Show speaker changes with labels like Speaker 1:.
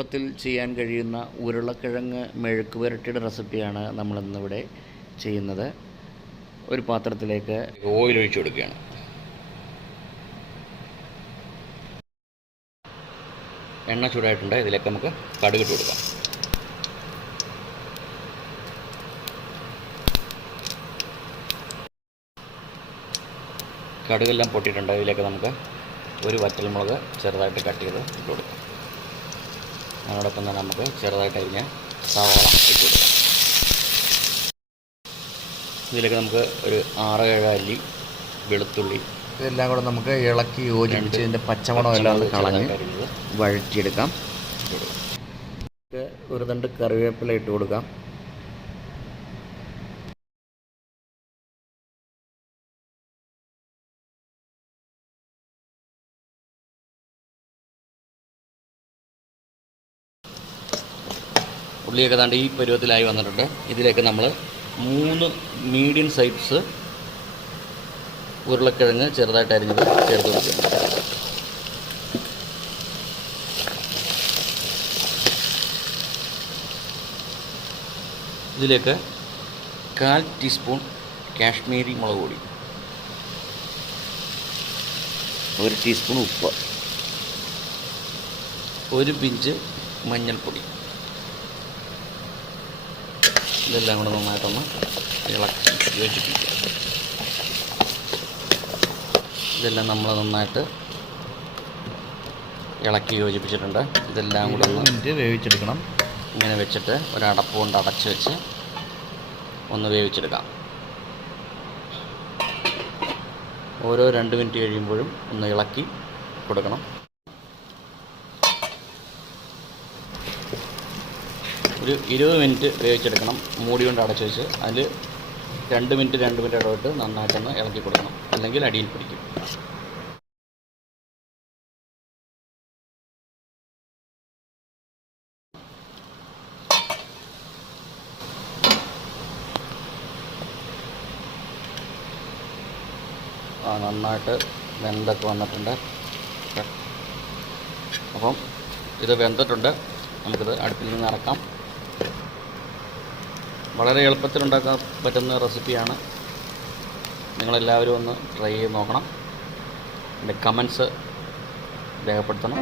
Speaker 1: എളുപ്പത്തിൽ ചെയ്യാൻ കഴിയുന്ന ഉരുളക്കിഴങ്ങ് മെഴുക്ക് പുരട്ടിയുടെ റെസിപ്പിയാണ് നമ്മളിന്നിവിടെ ചെയ്യുന്നത്. ഒരു പാത്രത്തിലേക്ക്
Speaker 2: ഓയിൽ ഒഴിച്ചു കൊടുക്കുകയാണ്. എണ്ണ ചൂടായിട്ടുണ്ട്. ഇതിലേക്ക് നമുക്ക് കടുക് ഇട്ട് കൊടുക്കാം. കടുകെല്ലാം പൊട്ടിയിട്ടുണ്ട്. ഇതിലേക്ക് നമുക്ക് ഒരു വറ്റൽമുളക് ചെറുതായിട്ട് കട്ട് ചെയ്ത് ഇട്ട് കൊടുക്കാം. അതിനോടൊപ്പം തന്നെ നമുക്ക് ചെറുതായിട്ട് അരിഞ്ഞ സവാള ഇട്ട് കൊടുക്കാം. ഇതിലേക്ക് നമുക്ക് ഒരു ആറ് ഏഴ് അല്ലി വെളുത്തുള്ളി
Speaker 1: ഇതെല്ലാം കൂടെ നമുക്ക് ഇളക്കി യോജിപ്പിച്ച് ഇതിന്റെ പച്ചമണം എല്ലാം ഒന്ന് കളഞ്ഞ് വഴറ്റിയെടുക്കാം. ഒരു തണ്ട് കറിവേപ്പില ഇട്ട് കൊടുക്കാം.
Speaker 2: ഉള്ളിയൊക്കെ താണ്ട് ഈ പരുവത്തിലായി വന്നിട്ടുണ്ട്. ഇതിലേക്ക് നമ്മൾ മൂന്ന് മീഡിയം സൈസ് ഉരുളക്കിഴങ്ങ് ചെറുതായിട്ട് അരിഞ്ഞത് ചേർത്ത് കൊടുക്കുക ഇതിലേക്ക് കാൽ ടീസ്പൂൺ കാശ്മീരി മുളക് പൊടി.
Speaker 1: ഒരു ടീസ്പൂൺ ഉപ്പ്.
Speaker 2: ഒരു പിഞ്ച് മഞ്ഞൾപ്പൊടി. ഇതെല്ലാം കൂടെ നന്നായിട്ടൊന്ന് ഇളക്കി യോജിപ്പിക്കുക. ഇതെല്ലാം നമ്മൾ നന്നായിട്ട് ഇളക്കി യോജിപ്പിച്ചിട്ടുണ്ട്. ഇതെല്ലാം കൂടെ ഒന്ന്
Speaker 1: വേവിച്ചെടുക്കണം.
Speaker 2: ഇങ്ങനെ വെച്ചിട്ട് ഒരടപ്പ് കൊണ്ട് അടച്ച് വെച്ച് ഒന്ന് വേവിച്ചെടുക്കാം. ഓരോ രണ്ട് മിനിറ്റ് കഴിയുമ്പോഴും ഒന്ന് ഇളക്കി കൊടുക്കണം. ഒരു ഇരുപത് മിനിറ്റ് വേവിച്ചെടുക്കണം. മൂടി കൊണ്ട് അടച്ചു വെച്ച് അതിൽ രണ്ട് മിനിറ്റ് രണ്ട് മിനിറ്റ് ഇടവിട്ട് നന്നായിട്ടൊന്ന് ഇളക്കി കൊടുക്കണം. അല്ലെങ്കിൽ അടിയിൽ പിടിക്കും. നന്നായിട്ട് വെന്തൊക്കെ വന്നിട്ടുണ്ട്. അപ്പം ഇത് വെന്തിട്ടുണ്ട്. നമുക്കിത് അടുപ്പിൽ നിന്ന് ഇറക്കാം. വളരെ എളുപ്പത്തിൽ ഉണ്ടാക്കാൻ പറ്റുന്ന റെസിപ്പിയാണ്. നിങ്ങളെല്ലാവരും ഒന്ന് ട്രൈ ചെയ്ത് നോക്കണം. എന്റെ കമൻസ് രേഖപ്പെടുത്തണം.